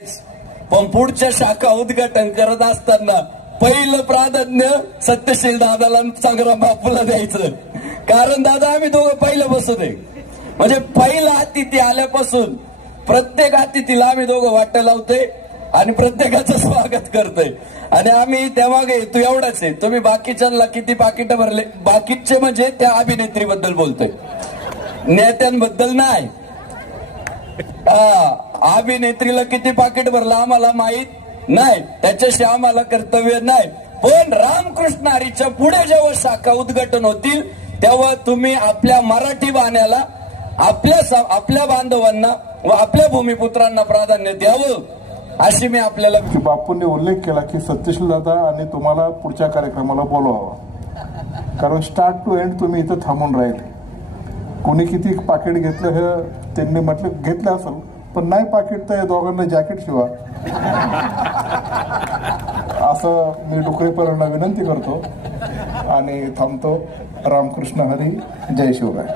पण पुढच्या शाखा उद्घाटन करत असताना पहिलं प्राधान्य सत्यशील दादाला संग्राम बापूला द्यायचं. कारण दादा आम्ही दोघं पहिलं बसत आहे. म्हणजे पहिला अतिथी आल्यापासून प्रत्येक अतिथीला आम्ही दोघं वाटं लावतोय आणि प्रत्येकाचं स्वागत करतोय. आणि आम्ही त्यामागे तू एवढाच आहे. तुम्ही बाकीच्यांना किती पाकिट भरले, बाकीचे म्हणजे त्या अभिनेत्रीबद्दल बोलतोय, नेत्यांबद्दल नाही. अभिनेत्रीला किती पाकिट भरलं आम्हाला माहित नाही, त्याच्याशी आम्हाला कर्तव्य नाही. पण रामकृष्ण हरीच्या पुढे जेव्हा शाखा उद्घाटन होतील तेव्हा तुम्ही आपल्या मराठी बाण्याला, आपल्या बांधवांना व आपल्या भूमिपुत्रांना प्राधान्य द्यावं अशी मी आपल्याला. बापूंनी उल्लेख केला की सत्यशील दादा आणि तुम्हाला पुढच्या कार्यक्रमाला बोलवावं, कारण स्टार्ट टू एंड तुम्ही इथं थांबून राहिले. कोणी किती पाकिट घेतलं हे त्यांनी म्हटलं घेतलं असेल, पण नाही पाकिट तर दोघांना जॅकेट शिवा असं मी डुकरेपर्यंत विनंती करतो आणि थांबतो. रामकृष्ण हरी, जय शिवराय.